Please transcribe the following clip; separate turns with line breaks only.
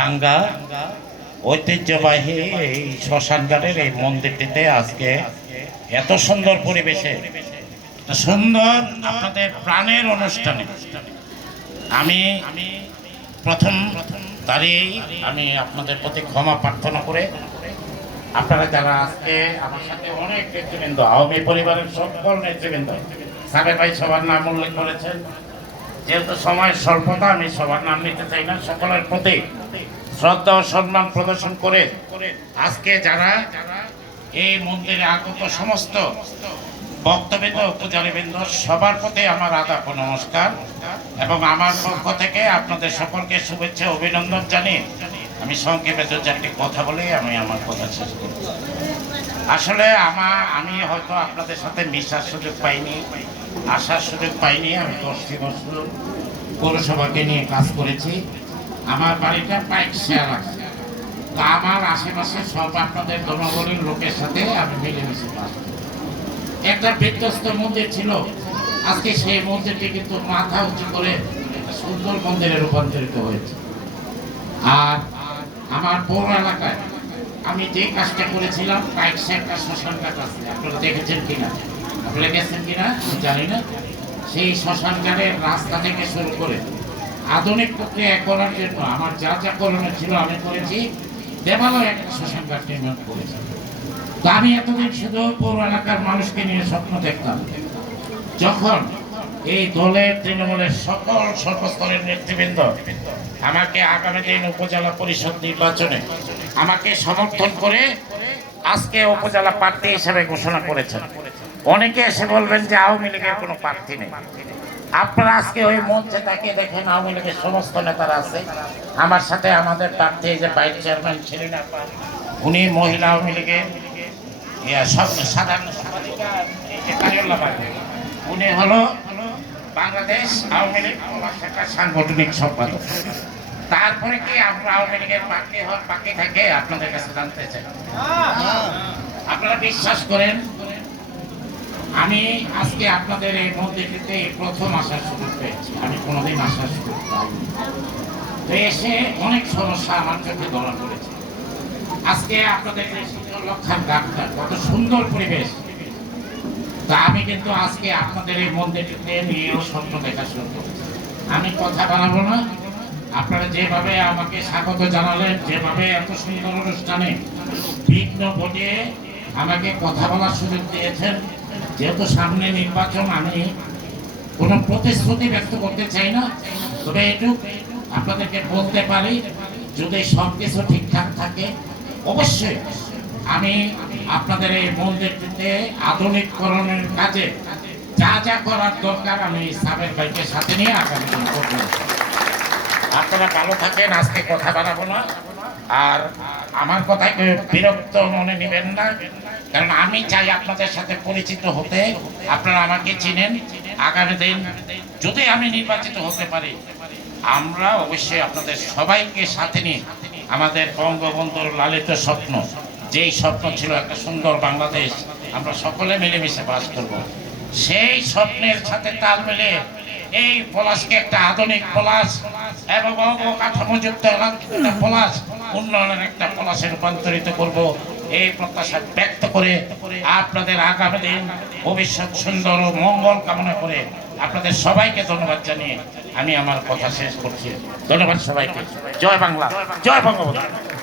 টাঙ্গা ঐতিহ্যবাহী এই শ্মশানঘাটের এই মন্দিরটিতে আজকে এত সুন্দর পরিবেশে সুন্দর আপনাদের প্রাণের অনুষ্ঠানে। আমি প্রথম দাঁড়িয়েই আমি আপনাদের প্রতি ক্ষমা প্রার্থনা করে, আপনারা যারা আজকে আমার সাথে অনেক নেতৃবৃন্দ, আওয়ামী পরিবারের সকল নেতৃবৃন্দ সাবের ভাই সবার নাম উল্লেখ করেছেন, যেহেতু সময়ের স্বল্পতা, আমি সবার নাম নিতে চাই না, সকলের প্রতি শ্রদ্ধা ও সম্মান প্রদর্শন করে আজকে যারা এই মন্দিরে আগত সমস্ত বক্তবৃন্দ পূজারীবৃন্দ, সবার প্রতি আমার আদাপ নমস্কার এবং আমার পক্ষ থেকে আপনাদের সকলকে শুভেচ্ছা অভিনন্দন জানিয়ে আমি সংক্ষেপে দু চারটি কথা বলে আমি আমার কথা শেষ করছি। আসলে আমার, আমি হয়তো আপনাদের সাথে মিশার সুযোগ পাইনি, আসার সুযোগ পাইনি, আমি দশটি বছর পৌরসভাকে নিয়ে কাজ করেছি। আমার বাড়িটা পাইক শেয়ার আছে তা আমার আশেপাশে সব আপনাদের জনগণের লোকের সাথে আমি মিলেমিশে বাস একটা বিধ্বস্ত মন্দির ছিল। আজকে সেই মন্দিরটি কিন্তু মাথা উঁচু করে একটা সুন্দর মন্দিরে রূপান্তরিত হয়েছে। আর আমার পৌর এলাকায় আমি যে কাজটা করেছিলাম পাইকসে একটা শ্মশান ঘাট আছে। আপনারা দেখেছেন কিনা? আপনারা গেছেন কিনা? জানি না। সেই শ্মশান ঘাটের রাস্তা থেকে শুরু করে আধুনিক প্রক্রিয়া করার জন্য আমার যা যা করণীয় ছিল আমি করেছি। দেবালয় একটা শ্মশান ঘাট নির্মাণ করেছি। তো আমি এতদিন শুধু পৌর এলাকার মানুষকে নিয়ে স্বপ্ন দেখতাম। যখন এই দলের, তৃণমূলের সকল সর্বস্তরের নেতৃবৃন্দ আমাকে আগামী দিন উপজেলা পরিষদ নির্বাচনে আমাকে সমর্থন করে আজকে উপজেলা প্রার্থী হিসেবে ঘোষণা করেছেন। অনেকে এসে বলবেন যে আওয়ামী লীগের কোনো প্রার্থী নেই। আপনারা আজকে ওই মঞ্চে তাকিয়ে দেখেন আওয়ামী লীগের সমস্ত নেতারা আছে। আমার সাথে আমাদের প্রার্থী যে ভাইস চেয়ারম্যান ছিলেন উনি মহিলা আওয়ামী লীগের। সব- সাধারণ। উনি হলো বাংলাদেশ আওয়ামী লীগ শাখার সাংগঠনিক সম্পাদক। তারপরে কি আমরা আওয়ামী লীগের বাকি হওয়ার বাকি থাকে? আপনাদের কাছে জানতে চাই। আপনারা বিশ্বাস করেন আমি আজকে আপনাদের এই মন্দিরটিতে প্রথম আসার সুযোগ পেয়েছি। আমি কোনোদিন আসার সুযোগ পাইনি তো এসে অনেক সমস্যা আমার চোখে ধরা পড়েছে। আজকে আপনাদের লক্ষার গানটা কত সুন্দর পরিবেশ। তা আমি কিন্তু আজকে আপনাদের এই মন্দিরটিতে নিয়েও স্বপ্ন দেখা শুরু করেছি। আমি কথা বানাবো না। আপনারা যেভাবে আমাকে স্বাগত জানালেন, যেভাবে এত সুন্দর অনুষ্ঠানে বিঘ্ন ঘটিয়ে আমাকে কথা বলার সুযোগ দিয়েছেন যেহেতু সামনে নির্বাচন, আমি কোনো প্রতিশ্রুতি ব্যক্ত করতে চাই না। তবে এটুক আপনাদেরকে বলতে পারি, যদি সব কিছু ঠিকঠাক থাকে, অবশ্যই আমি আপনাদের এই মন্দিরটিতে আধুনিককরণের কাজে যা যা করার দরকার আমি সাবের ভাইকে সাথে নিয়ে আগামী দিন করব। আপনারা ভালো থাকেন, আজকে কথা বাড়াবো না। আর আমার কথায় বিরক্ত মনে নেবেন না। কারণ আমি চাই আপনাদের সাথে পরিচিত হতে। আপনারা আমাকে চিনেন। আগামী দিন যদি আমি নির্বাচিত হতে পারি, আমরা অবশ্যই আপনাদের সবাইকে সাথে নিয়ে আমাদের বঙ্গবন্ধুর লালিত স্বপ্ন, যেই স্বপ্ন ছিল একটা সুন্দর বাংলাদেশ, আমরা সকলে মিলেমিশে বাস করব। সেই স্বপ্নের সাথে তাল মিলে এই পলাশকে একটা আধুনিক পলাশ এবং অবকাঠামোযুক্ত পলাশ উন্নয়নের একটা পলাশে রূপান্তরিত করব। এই প্রত্যাশা ব্যক্ত করে আপনাদের আগামী দিন ভবিষ্যৎ সুন্দর ও মঙ্গল কামনা করে আপনাদের সবাইকে ধন্যবাদ জানিয়ে আমি আমার কথা শেষ করছি। ধন্যবাদ সবাইকে। জয় বাংলা। জয় বঙ্গবন্ধু।